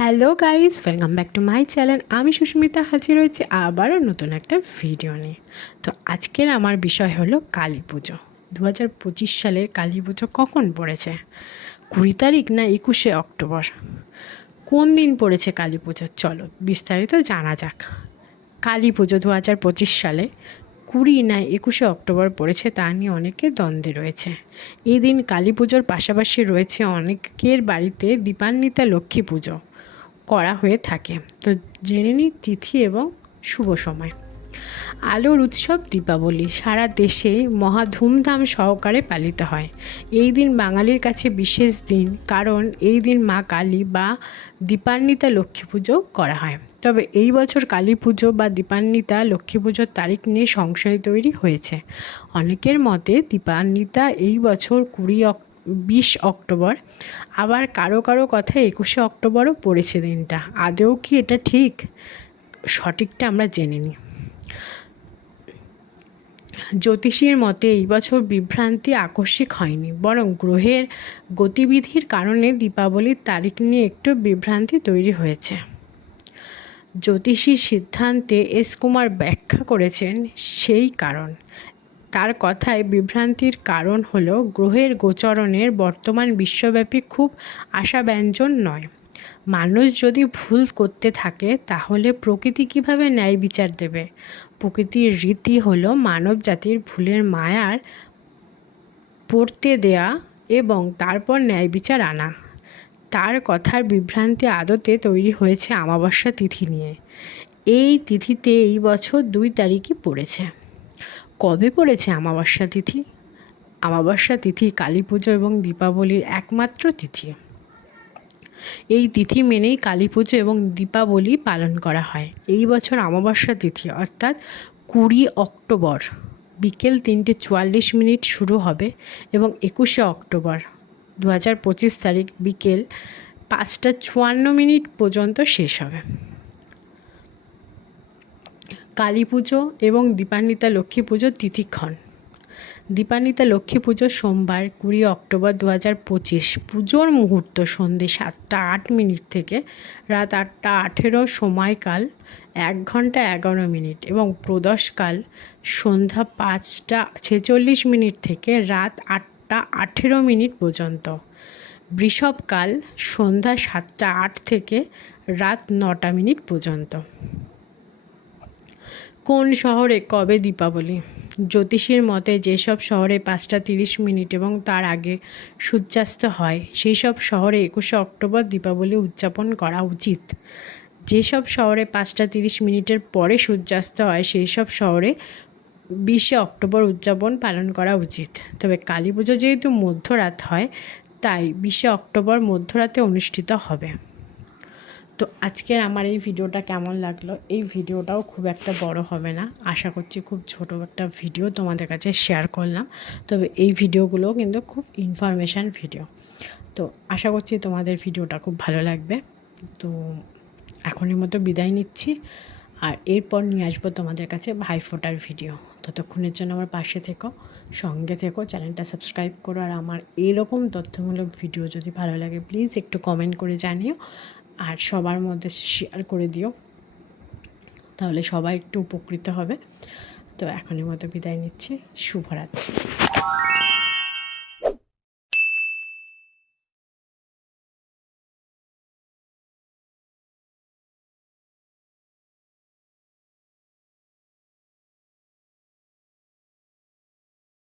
Hello guys welcome back to my channel আমি সুস্মিতা হাজির হয়েছি আবারও নতুন একটা ভিডিও নিয়ে। তো আজকের আমার বিষয় হলো কালী পুজো। দু হাজার পঁচিশ সালের কালী পুজো কখন পড়েছে? কুড়ি তারিখ না একুশে অক্টোবর? কোন দিন পড়েছে কালী পুজো? চলো, বিস্তারিত জানা যাক। কালী পুজো দু হাজার পঁচিশ সালে কুড়ি না একুশে অক্টোবর পড়েছে তা নিয়ে অনেকে দ্বন্দ্বে রয়েছে। এই দিন কালী পুজোর পাশাপাশি রয়েছে অনেকের বাড়িতে দীপান্বিতা লক্ষ্মী পুজো। করা হয়ে থাকে। তো জেনে নিই তিথি এবং শুভ সময়। আলোর উৎসব দীপাবলি। সারা দেশে মহা ধুমধাম সহকারে পালিত হয়। এই দিন বাঙালির কাছে বিশেষ দিন, কারণ এই দিন মা কালী বা দীপান্বিতা লক্ষ্মী পুজো করা হয়। তবে এই বছর কালী পুজো বা দীপান্বিতা লক্ষ্মী পুজোর তারিখ নিয়ে সংশয় তৈরি হয়েছে। অনেকের মতে দীপান্বিতা এই বছর কুড়ি অক বিশ অক্টোবর। আবার কারও কারও কথায় একুশে অক্টোবরও পড়েছে দিনটা। আদেও কি এটা ঠিক? সঠিকটা আমরা জেনে নিই। জ্যোতিষীর মতে এই বছর বিভ্রান্তি আকস্মিক হয়নি, বরং গ্রহের গতিবিধির কারণে দীপাবলির তারিখ নিয়ে একটু বিভ্রান্তি তৈরি হয়েছে। জ্যোতিষীর সিদ্ধান্তে এস কুমার ব্যাখ্যা করেছেন সেই কারণ। তার কথায় বিভ্রান্তির কারণ হল গ্রহের গোচরণের বর্তমান বিশ্বব্যাপী খুব আশাব্যঞ্জন নয়। মানুষ যদি ভুল করতে থাকে, তাহলে প্রকৃতি কীভাবে ন্যায় বিচার দেবে? প্রকৃতির রীতি হলো মানব জাতির ভুলের মায়ার পড়তে দেয়া এবং তারপর ন্যায় বিচার আনা। তার কথার বিভ্রান্তি আদতে তৈরি হয়েছে আমাবস্যা তিথি নিয়ে। এই তিথিতে এই বছর দুই তারিখই পড়েছে। কবে পড়েছে আমাবস্যা তিথি? আমাবস্যা তিথি কালী পুজো এবং দীপাবলির একমাত্র তিথি। এই তিথি মেনেই কালী পুজো এবং দীপাবলি পালন করা হয়। এই বছর অমাবস্যা তিথি, অর্থাৎ কুড়ি অক্টোবর, বিকেল তিনটে চুয়াল্লিশ মিনিট শুরু হবে এবং একুশে অক্টোবর দু হাজার পঁচিশ তারিখ বিকেল পাঁচটা চুয়ান্ন মিনিট পর্যন্ত শেষ হবে। কালী পুজো এবং দীপান্বিতা লক্ষ্মী পুজোর তিথিক্ষণ। দীপান্বিতা লক্ষ্মী পুজো সোমবার কুড়ি অক্টোবর দু হাজার পঁচিশ। পুজোর মুহূর্ত সন্ধে সাতটা আট মিনিট থেকে রাত আটটা আঠেরো সময়কাল এক ঘণ্টা এগারো মিনিট এবং প্রদশকাল সন্ধ্যা পাঁচটা ছেচল্লিশ মিনিট থেকে রাত আটটা আঠেরো মিনিট পর্যন্ত। বৃষভকাল সন্ধ্যা সাতটা আট থেকে রাত নটা মিনিট পর্যন্ত। কোন শহরে কবে দীপাবলি? জ্যোতিষীর মতে যেসব শহরে পাঁচটা তিরিশ মিনিট এবং তার আগে সূর্যাস্ত হয় সেই সব শহরে একুশে অক্টোবর দীপাবলি উদযাপন করা উচিত। যেসব শহরে পাঁচটা তিরিশ মিনিটের পরে সূর্যাস্ত হয় সেই সব শহরে বিশে অক্টোবর উদযাপন পালন করা উচিত। তবে কালী পুজো যেহেতু মধ্যরাত হয়, তাই বিশে অক্টোবর মধ্যরাতে অনুষ্ঠিত হবে। তো আজকের আমার এই ভিডিওটা কেমন লাগল? এই ভিডিওটাও খুব একটা বড় হবে না। আশা করছি খুব ছোট একটা ভিডিও তোমাদের কাছে শেয়ার করলাম। তবে এই ভিডিওগুলোও কিন্তু খুব ইনফরমেশান ভিডিও তো আশা করছি তোমাদের ভিডিওটা খুব ভালো লাগবে। তো এখনের মতো বিদায় নিচ্ছি। আর এরপর নিয়ে আসব তোমাদের কাছে ভাইফোঁটার ভিডিও ততক্ষণের জন্য আমার পাশে থেকো, সঙ্গে থেকো, চ্যানেলটা সাবস্ক্রাইব করো। আর আমার এরকম তথ্যমূলক ভিডিও যদি ভালো লাগে প্লিজ একটু কমেন্ট করে জানিও। আর সবার মধ্যে শেয়ার করে দিও। তাহলে সবাই একটু উপকৃত হবে। তো এখনই মতো বিদায় নিচ্ছি। শুভরাত্রি।